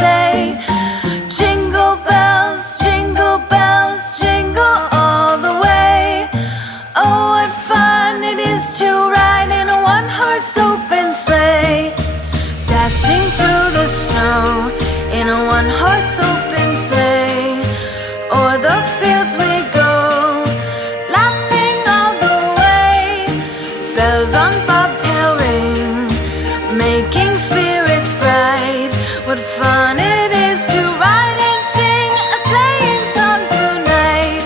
sleigh. Jingle bells, jingle all the way. Oh, what fun it is to ride in a one-horse open sleigh. Dashing through the snow in a one-horse open sleigh. O'er the fields we go, laughing all the way. Bells on bobtail ring, making spirits bright. What fun it is to ride and sing a sleighing song tonight.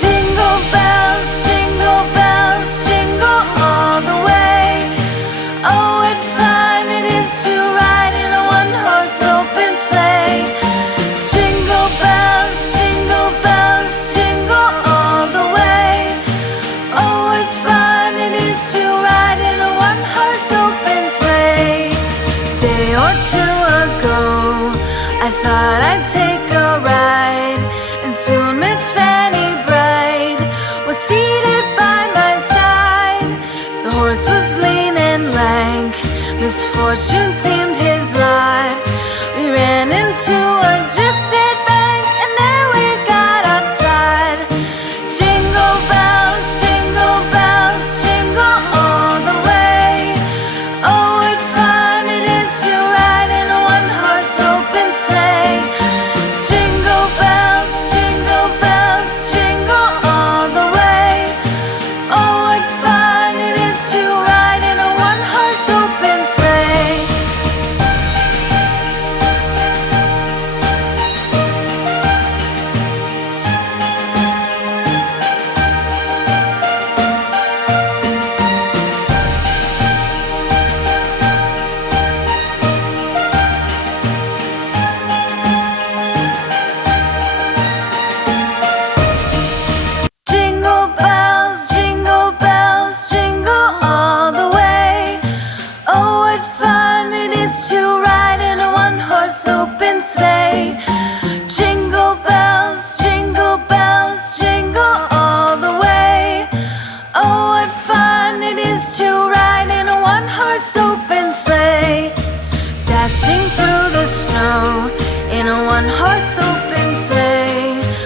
Jingle bells, jingle all the way. Oh, what fun it is to ride in a one-horse open sleigh. Jingle bells, jingle all the way. Oh, what fun it is to ride in a one-horse open sleigh. Day or two ago, I thought I'd take a ride, and soon Miss Fanny Bright was seated by my side. The horse was lean and lank, misfortune seemed his lot. We ran into a drifted bank, and there we got upside. Jingle bells, jingle all the way. Oh, what fun it is to ride in a one-horse open sleigh. Jingle bells, jingle all the way. Oh, what fun it is to ride in a one-horse open sleigh. Jingle bells, jingle all the way. Oh, what fun it is to ride in a one-horse open sleigh. Jingle bells, jingle all the way. Oh, what fun it is to ride in a one-horse open sleigh. Dashing through the snow in a one-horse open sleigh.